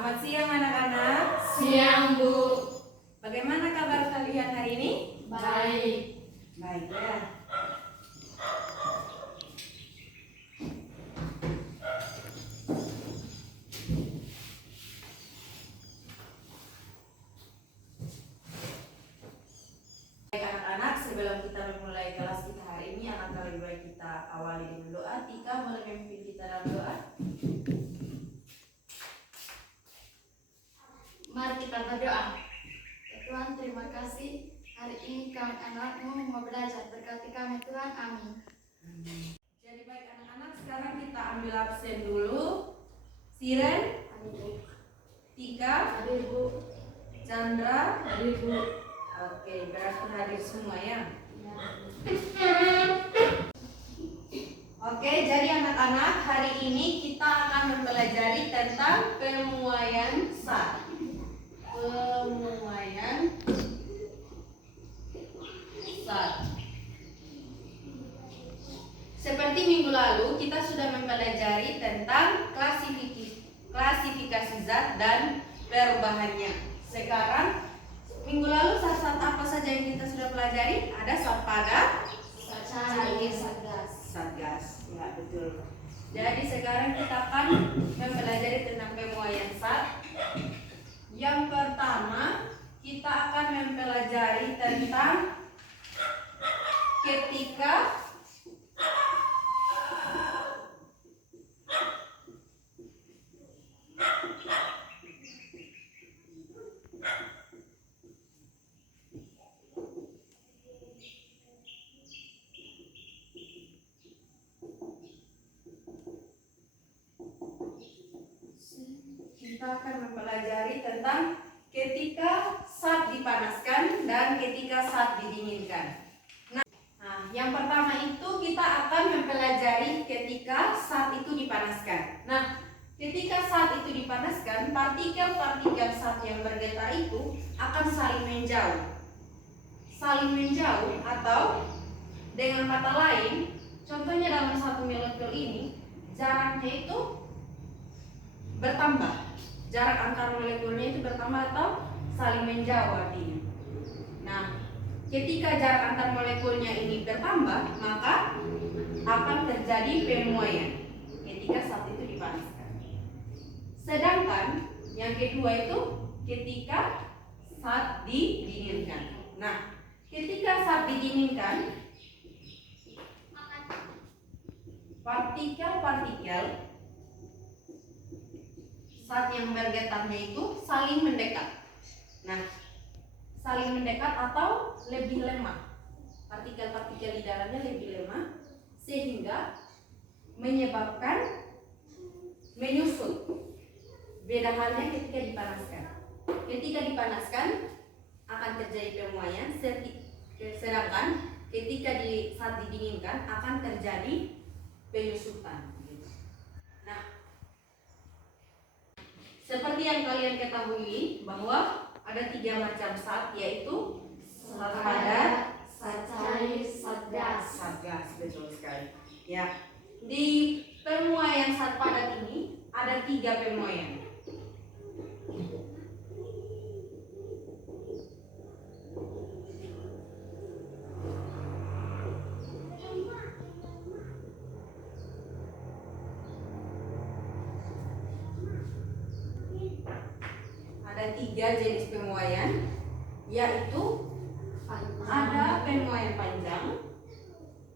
Selamat siang anak-anak. Siang, Bu. Bagaimana kabar kalian hari ini? Baik. Baik ya. Baik anak-anak, sebelum kita memulai kelas kita hari ini, alangkah lebih baik kita awali dengan doa. Tika boleh memimpin kita dalam doa? Mari kita berdoa. Ya Tuhan, terima kasih. Hari ini kami anak-anakmu mau belajar. Berkati kami Tuhan. Amin. Jadi baik anak-anak, sekarang kita ambil absen dulu. Siren, Tika, Hadir, Bu. Chandra. Hadir, Bu. Oke, berarti hadir semua ya. Oke, jadi anak-anak, hari ini kita akan mempelajari tentang pemuaian sat. Pemuaian sat. Seperti minggu lalu, kita sudah mempelajari tentang klasifikasi zat dan perubahannya. Sekarang, minggu lalu zat-zat apa saja yang kita sudah pelajari? Ada zat padat, Cair, Satgas. satgas, ya betul. Jadi sekarang kita akan mempelajari tentang pemuaian zat. Yang pertama, kita akan mempelajari tentang ketika zat dipanaskan dan ketika zat didinginkan. Nah, yang pertama itu kita akan mempelajari ketika zat itu dipanaskan. Nah, ketika zat itu dipanaskan, partikel-partikel zat yang bergetar itu akan saling menjauh. Saling menjauh atau dengan kata lain, contohnya dalam satu molekul ini, jaraknya itu bertambah. Jarak antar molekulnya itu bertambah atau saling menjauh artinya. Nah, ketika jarak antar molekulnya ini bertambah, maka akan terjadi pemuaian ketika zat itu dipanaskan. Sedangkan yang kedua itu ketika zat didinginkan. Nah, ketika zat didinginkan, partikel-partikel zat yang bergetarnya itu saling mendekat. Nah, saling mendekat atau lebih lemah. Partikel-partikel di dalamnya lebih lemah sehingga menyebabkan menyusut. Beda halnya ketika dipanaskan. Ketika dipanaskan akan terjadi pemuaian, sedangkan ketika saat didinginkan akan terjadi penyusutan. Nah, seperti yang kalian ketahui bahwa ada 3 macam zat, yaitu zat padat, Zat cair, Satgas. satgas, betul sekali. Ya, di pemuaian zat padat ini ada 3 pemuaian. Ada 3 jenis pemuaian, yaitu ada pemuaian panjang,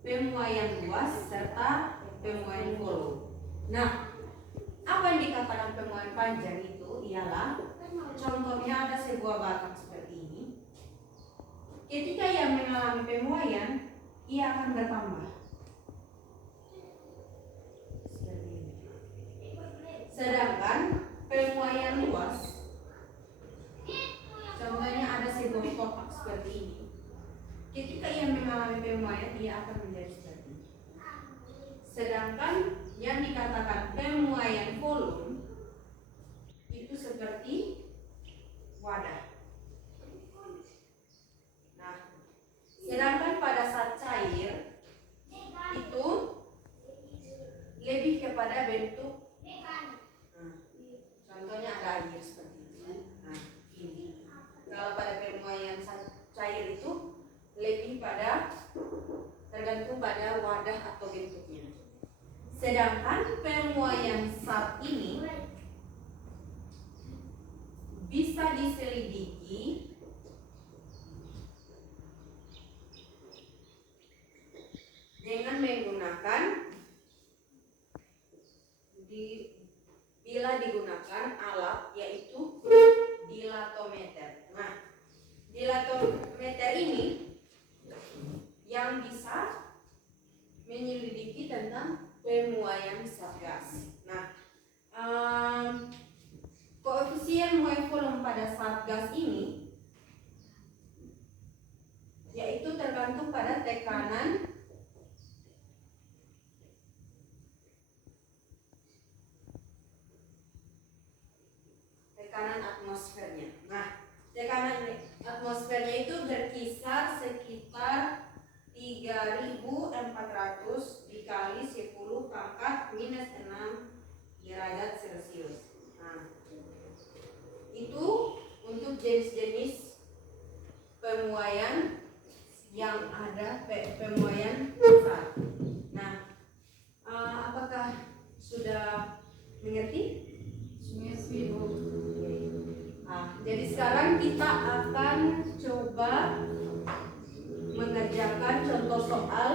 pemuaian luas, serta pemuaian volume. Nah, apa yang dikatakan pemuaian panjang itu ialah contohnya ada sebuah batang seperti ini. Ketika ia mengalami pemuaian, ia akan bertambah seperti ini. Sedangkan pemuaian luas, contohnya ada sebuah kotak seperti ini. Ketika ia mengalami pemuaian, ia akan menjadi seperti ini. Sedangkan yang dikatakan pemuaian volume itu seperti wadah. Nah, sedangkan pada saat cair itu lebih kepada bentuk, contohnya ada air wadah atau bentuknya. Sedangkan pemuaian zat ini bisa diselidiki dengan menggunakan bila digunakan alat yaitu dilatometer. Nah, dilatometer ini yang bisa menyelidiki tentang pemuaian zat gas. Nah, koefisien muai volume pada zat gas ini yaitu tergantung pada tekanan atmosfernya. Nah, tekanan atmosfernya itu berkisar sekitar 3.400 dikali 10 pangkat minus 6 derajat Celcius. Nah, itu untuk jenis-jenis pemuaian yang ada, pemuaian zat. Nah, apakah sudah mengerti? Nah, jadi sekarang kita akan coba mengerjakan contoh soal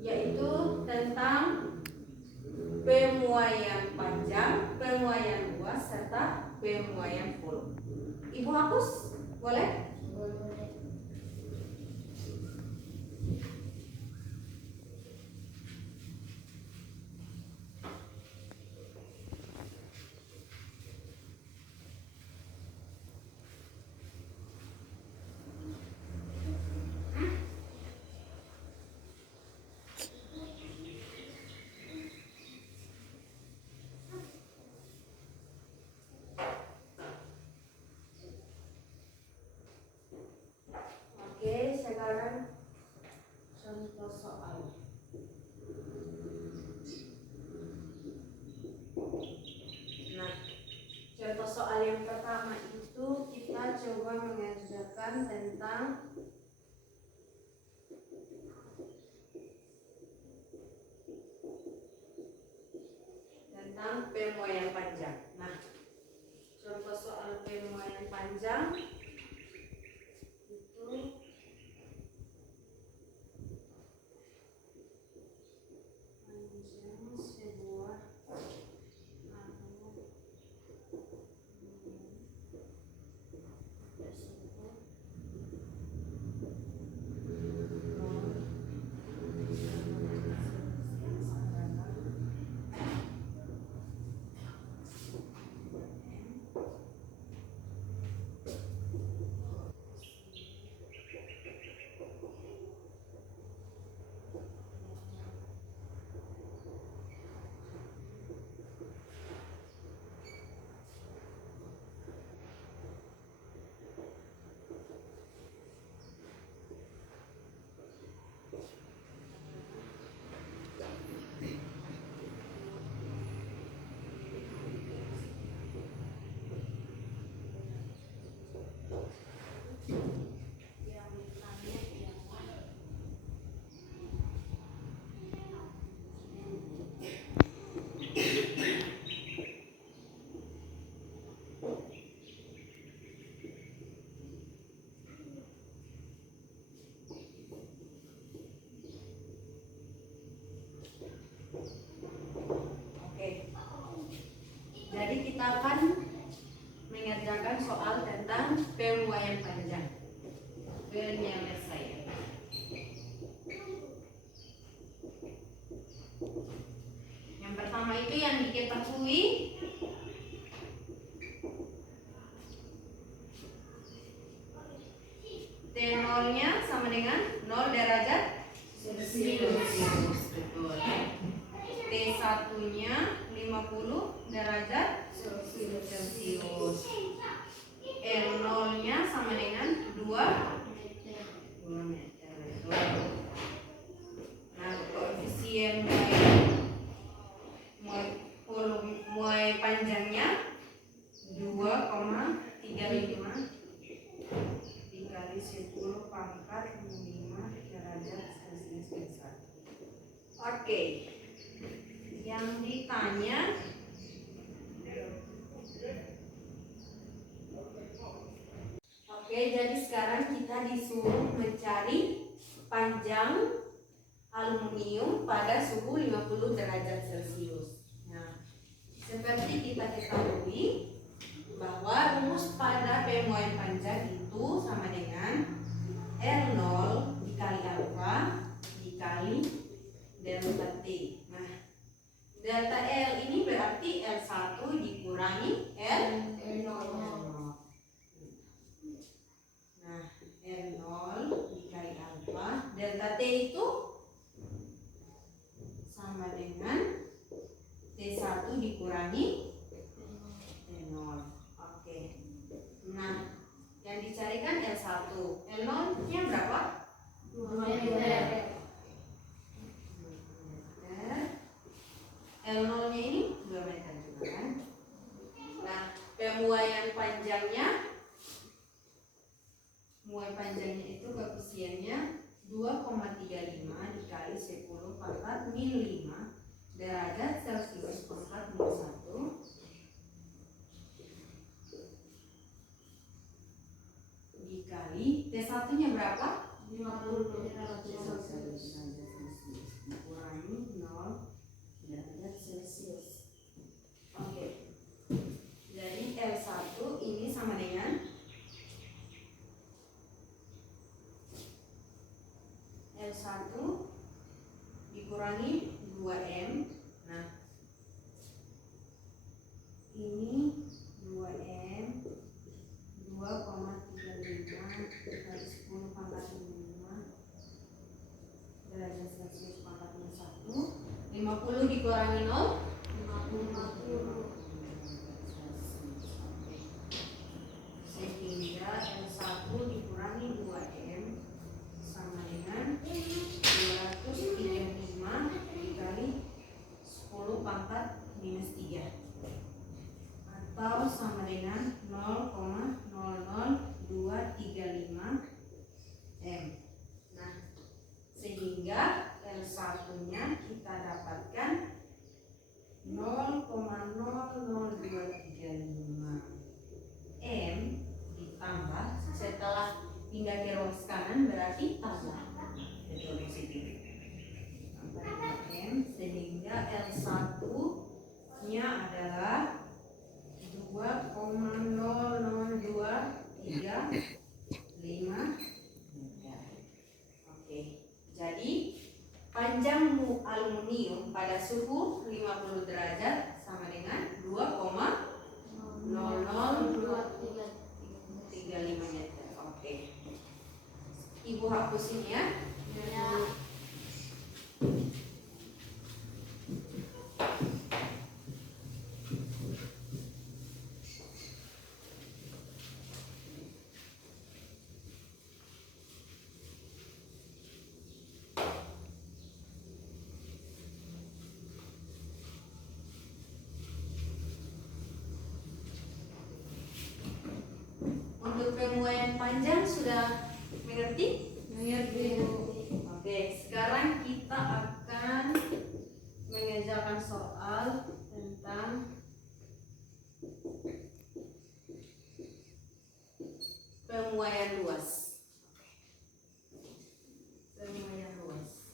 yaitu tentang pemuaian panjang, pemuaian luas, serta pemuaian volume. Ibu hapus, boleh? Oke, sekarang contoh soal. Nah, contoh soal yang pertama itu kita coba mengerjakan tentang pemuaian panjang. Nah, contoh soal pemuaian panjang itu panjang sebuah jadi kita akan mengerjakan soal tentang pemuaian panjang. Penyelesaian. Yang pertama itu yang diketahui T0-nya sama dengan 0 derajat Celcius. Betul. T1-nya 50 derajat Celcius. R0-nya sama dengan 2 meter. Betul. Nah, koefisien muai panjangnya 2,35 dikali 10 pangkat 5 derajat Celcius per 1. Oke. Yang ditanya Oke, jadi sekarang kita disuruh mencari panjang aluminium pada suhu 50 derajat Celcius. Nah, seperti kita ketahui bahwa rumus pada pemuaian panjang itu sama dengan R0 dikali alfa dikali delta T. Nah, delta L ini berarti L1 dikurangi L0. Nah, R0 dikali alfa delta T itu sama dengan T1 dikurangi T0. Oke. Nah, yang dicarikan L1. L0-nya berapa? 2 meter. L0-nya ini 2 meter juga kan? Nah, pemuaian panjangnya itu koefisiennya 2,35 dikali 10 pangkat min 5 derajat Celcius pangkat min 1 dikali T1 nya berapa? 50 derajat Celcius dikurangi 0 derajat Celcius. Oke. Jadi L1 ini sama dengan L1 dikurangi 2M. Nah, ini 2M 2,35 dikali 10 pangkat 5 derajat Celcius pangkat 1 50 dikurangi 0 50. sehingga L1 dikurangi 2M sama dengan 235 dikali 10 pangkat minus 3 atau sama dengan 0,00235 M. Nah, sehingga L1 nya kita dapatkan 0,00235 M ditambah setelah pindah ke ruas kanan berarti tambah betul di sini tambah M sehingga L1 nya adalah 2,00235 meter. Oke, jadi panjang aluminium pada suhu 50 derajat sama dengan 2,00235 meter. Oke. Ibu hapusin ya. Ya. Untuk pemuaian panjang sudah mengerti? Mengerti. Oke, sekarang kita akan mengerjakan soal tentang pemuaian luas. Pemuaian luas.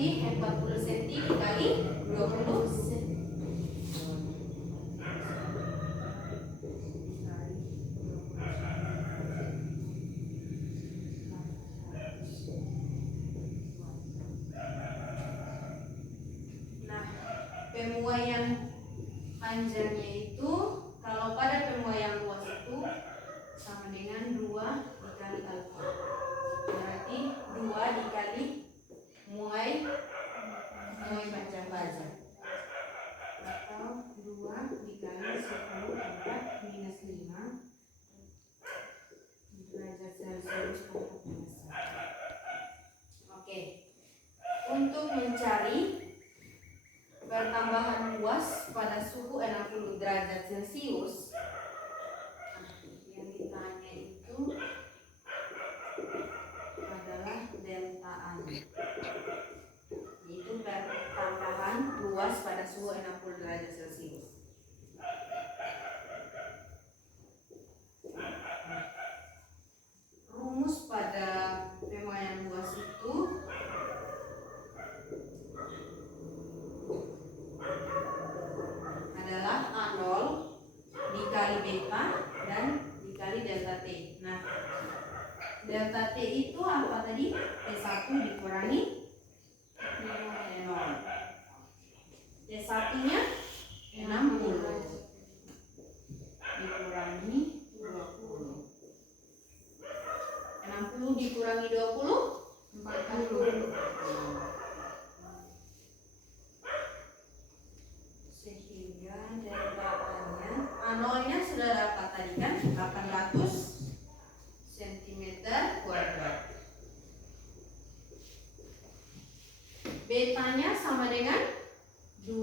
berarti 40 cm dikali 20 cm. Nah, pemuaian panjangnya itu, kalau pada pemuaian luas itu sama dengan 2 dikali alfa. Berarti 2 dikali muai panjang baja, atau 2 dikali 10 pangkat minus 5 derajat Celcius pangkat minus 1. Oke, untuk mencari pertambahan luas pada suhu 60 derajat Celcius, yang ditanya itu adalah delta A, yaitu pertambahan luas pada suhu 60 derajat Celcius. Rumus pada pemuaian luas itu adalah A0 dikali beta dan dikali delta T. Nah, delta T itu apa tadi? T1 dikurangi T0. T1 nya 60 dikurangi 20. 60 dikurangi 20 40. Sehingga delta A0 nya sudah dapat tadi kan 800 cm kuadrat. Betanya sama dengan 2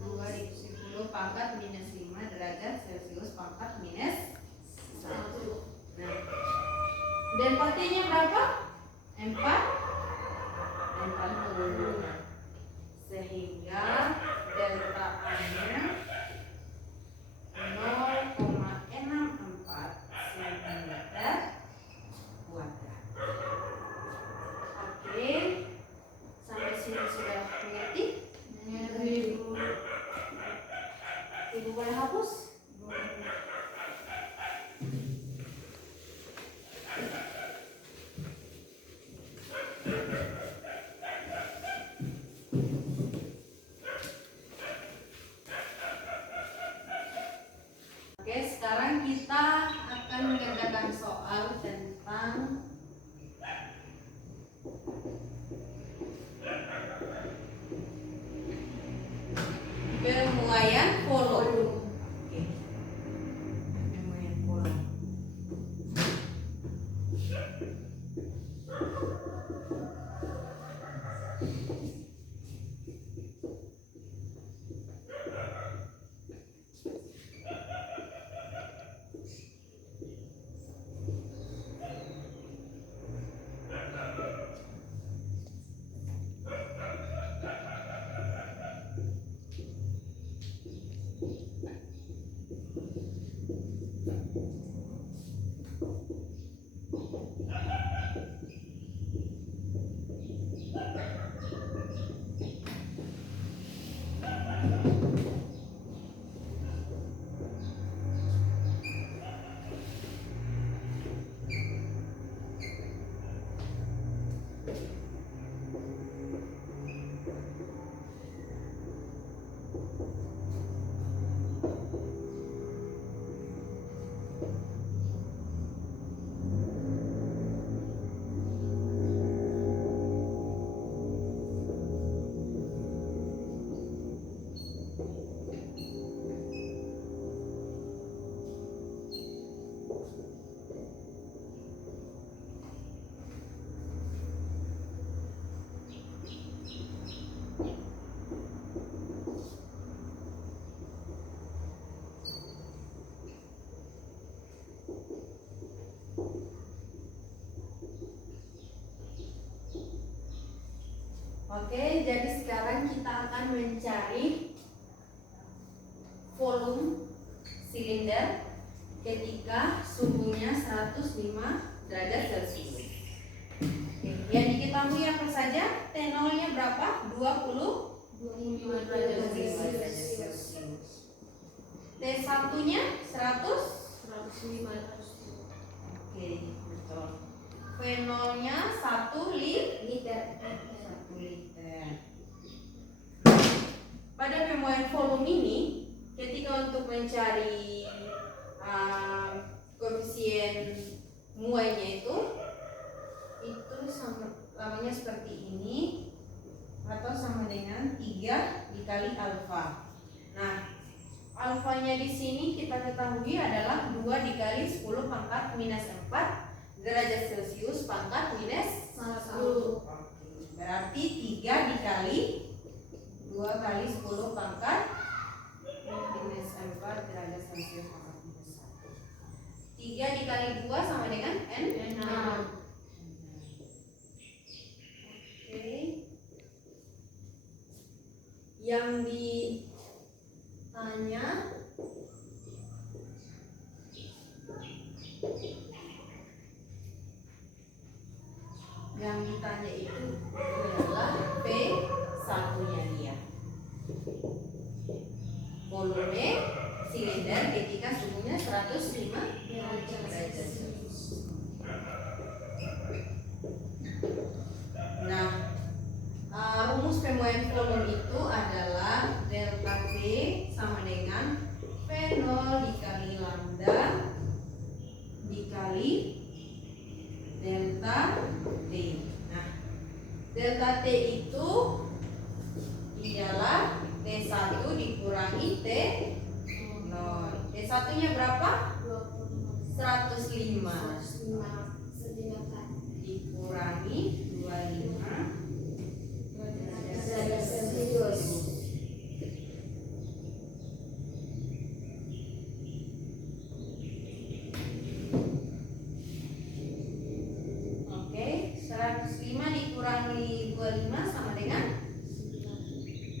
dikali 10 pangkat minus 5 derajat Celcius pangkat minus 1. Nah, delta T nya berapa? 40. Sehingga delta A nya 0,64 cm kuadrat. Oke, sampai sini sudah mengerti? Ibu boleh hapus? Oke, sekarang kita akan mengerjakan soal tentang pemuaian volume. Oke. Pemuaian volume. Oke, jadi sekarang kita akan mencari volume silinder ketika suhunya 105 derajat Celcius. Oke, yang diketahui apa saja saja T0-nya berapa? 25 derajat Celcius. T1-nya 100. 105. Oke, betul. V0-nya 1 Liter. liter. Pada pemuaian volume ini, ketika untuk mencari koefisien muainya itu sama lamanya seperti ini atau sama dengan 3 dikali alfa. Nah, alfanya di sini kita ketahui adalah 2 dikali 10 pangkat minus 4 derajat Celcius pangkat minus 1. Berarti 3 dikali 2 kali 10 pangkat minus 4 derajat Celcius pangkat minus 1. 3 dikali 2 sama dengan N6. Oke. Yang ditanya itu adalah P1-nya dia. Volume silinder ketika suhunya 105 derajat Celcius. Nah, rumus pemuaian volume itu adalah delta V sama dengan V0 dikali lambda dikali delta T. Nah, delta T itu ialah T1 dikurangi T0. T1-nya berapa? 105 dikurangi 25 derajat Celcius. Oke, 105 dikurangi 25 sama dengan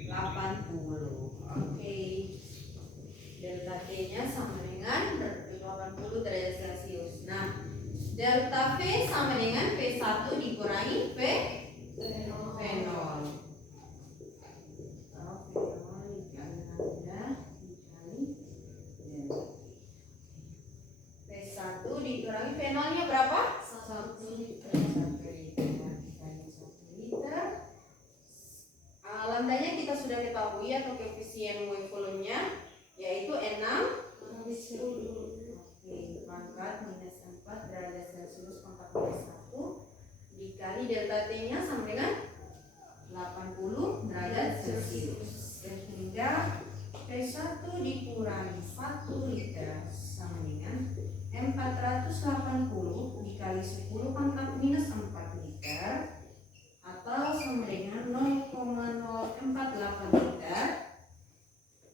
80. Oke. Delta T-nya sama dengan 80 derajat Celcius. Nah, delta V sama dengan V1 dikurangi V0. V0 dikali lambda dikali delta. V1 dikurangi V0-nya berapa? 1 liter. 1 liter dikali 1 liter. Lambdanya kita sudah ketahui atau koefisien muai volumenya yaitu N6 pangkat minus 4 derajat Celcius pangkat minus 1 dikali delta T-nya sama dengan 80 derajat Celcius. Sehingga P1 dikurangi 1 liter sama dengan 480 dikali 10 pangkat minus 4 liter atau sama dengan 0,048 liter,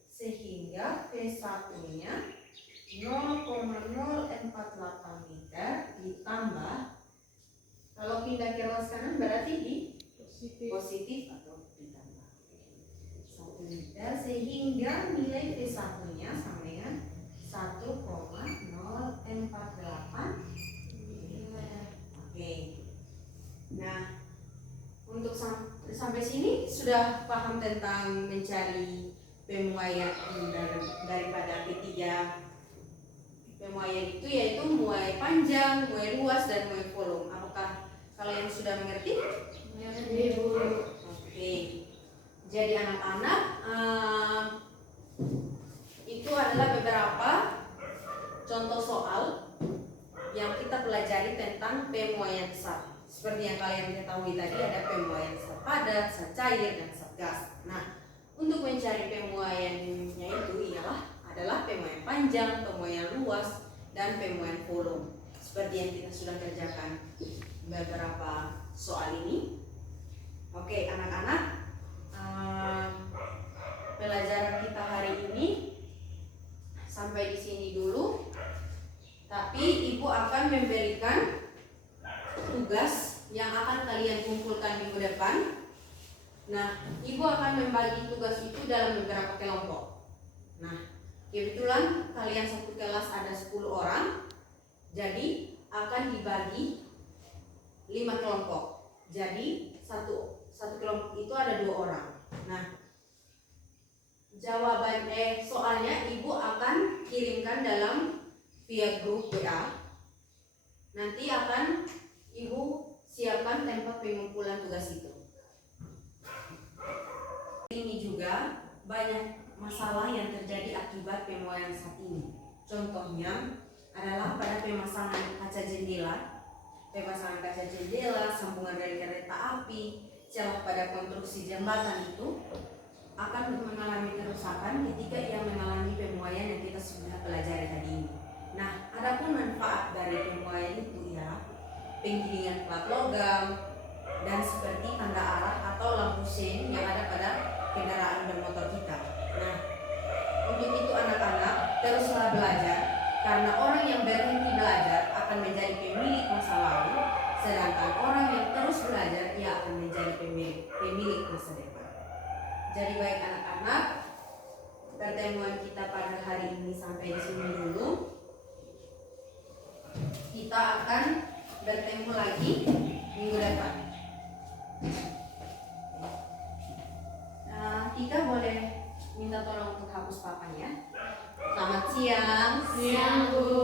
sehingga V1-nya 0,048 liter ditambah, kalau pindah ke ruas kanan berarti di positif atau ditambah 1 liter, sehingga nilai V1-nya sama dengan 1,048 liter. Oke. Nah, untuk sampai sini sudah paham tentang mencari pemuaian daripada ketiga pemuaian itu, yaitu muai panjang, muai luas, dan muai volume. Apakah kalian sudah mengerti? Oke. Jadi anak-anak, itu adalah beberapa contoh soal yang kita pelajari tentang pemuaian zat. Seperti yang kalian ketahui tadi, ada pemuaian zat padat, zat cair, dan zat gas. Nah, untuk mencari pemuaiannya itu adalah pemuaian panjang, pemuaian luas, dan pemuaian volume. Seperti yang kita sudah kerjakan beberapa soal ini. Oke, anak-anak, pelajaran kita hari ini sampai di sini dulu. Tapi ibu akan memberikan tugas yang akan kalian kumpulkan minggu depan. Nah, ibu akan membagi tugas itu dalam beberapa kelompok. Nah, kebetulan kalian satu kelas ada 10 orang, jadi akan dibagi 5 kelompok. Jadi satu ada 2 orang. Nah, soalnya ibu akan kirimkan dalam via grup WA. Nanti akan ibu siapkan tempat pengumpulan tugas itu. Ini juga banyak masalah yang terjadi akibat pemoyang saat ini. Contohnya adalah pada pemasangan kaca jendela, sambungan rel kereta api, celah pada konstruksi jembatan itu akan mengalami kerusakan ketika ia mengalami pemoyang yang kita sudah pelajari tadi ini. Nah, adapun manfaat dari pemoyang itu ya, penggilingan plat logam dan seperti tanda arah atau lampu sein yang ada pada kendaraan bermotor kita. Nah, untuk itu anak-anak teruslah belajar, karena orang yang berhenti belajar akan menjadi pemilik masa lalu, sedangkan orang yang terus belajar ia akan menjadi pemilik masa depan. Jadi baik anak-anak, pertemuan kita pada hari ini sampai di sini dulu. Kita akan bertemu lagi minggu depan. Tika boleh minta tolong untuk hapus papan ya. Selamat siang. Siang, Bu.